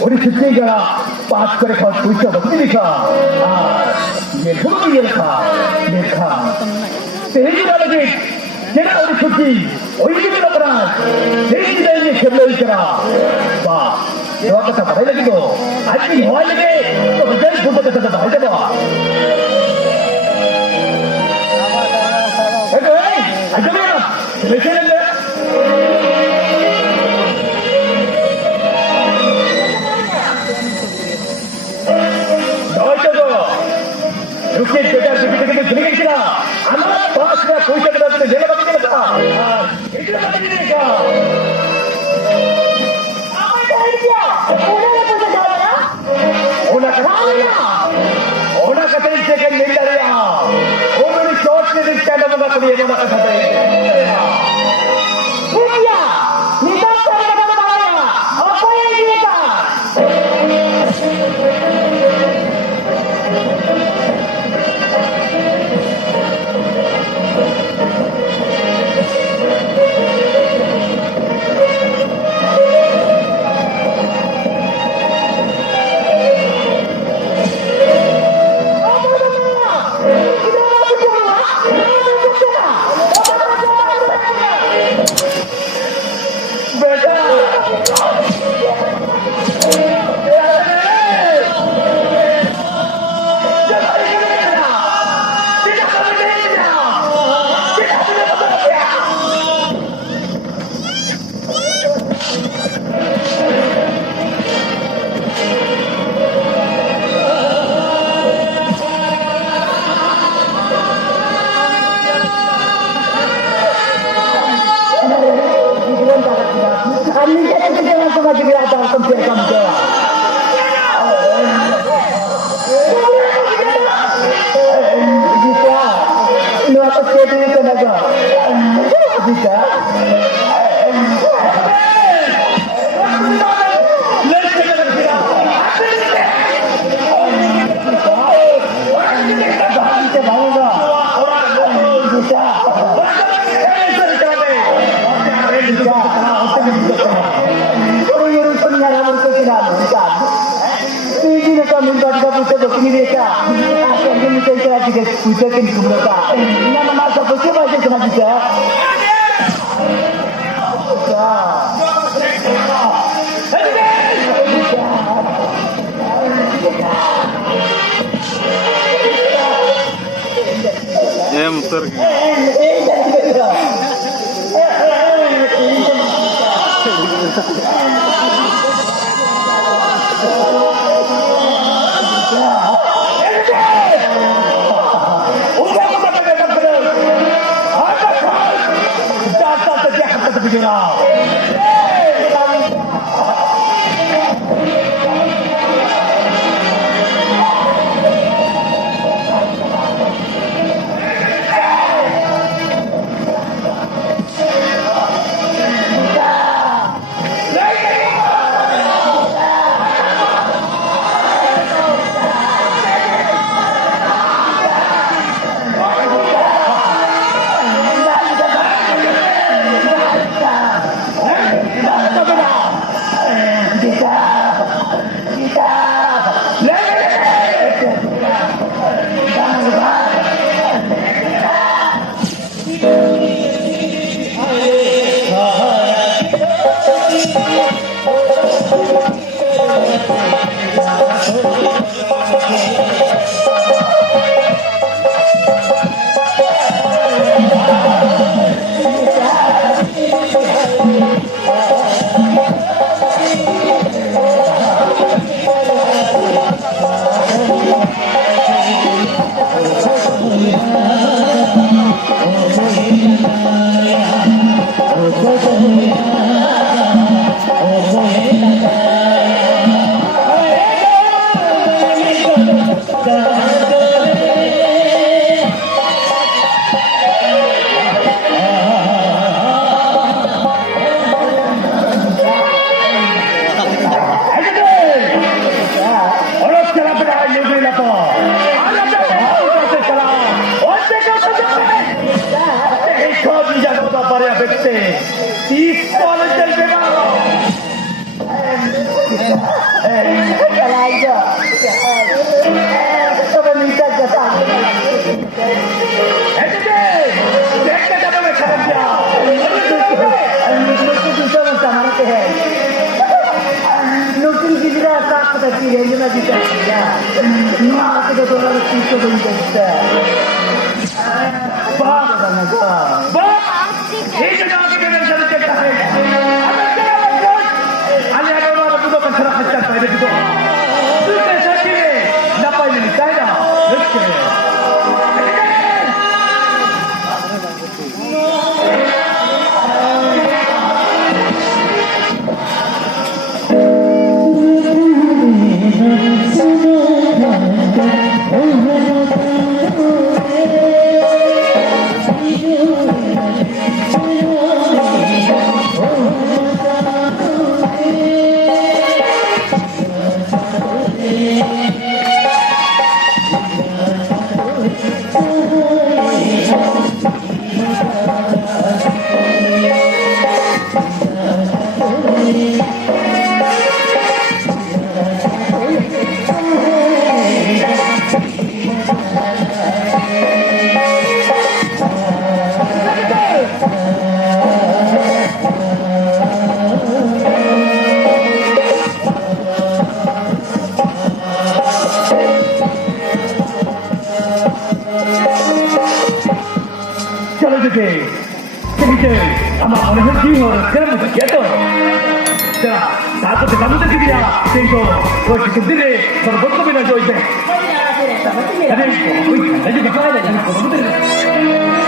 우리 집주인가 빠스거리 거 보이죠? 어떻습니까? 이게 소문이 이렇다. 대기라는 제가 우리 집주인 어이기라거나 대기라는 결론이 있잖아. 봐, 너와 같아 말해가지고 아직 뭐하는데 또 그자리 보고서 말해봐. 알겠어요? 왜 되는데? 이렇게 제가 그렇게 들으겠구나. 아마 바스가 보이셔도 내가 받게 되겠다. 얘들아 받게 되니까. 오나 같은 제가 낸다리야. 오늘이 교실을 깨놓은 것 같으니 오나 같은 낸다리야. 뭐야? 네가 따라가 말이야. 어빠야 이기니까. ये ना जीता क्या माँ तो तो वाला चीज तो नहीं करता बाप बाप ये जो आगे मेरे चल के है अबे तेरा बच्चा आले आले वाला तो kan serah kacau pada gitu tu कैसा कि ना पाई नहीं काय ना रखे चलो देखे चलिए हम अपने में क्यों हो रहे हैं मुझे क्या तो चला साथ में काम तो किया देखो वो कितने ने पर बहुत कमी ना जो इसे अरे कोई नहीं जो बताया नहीं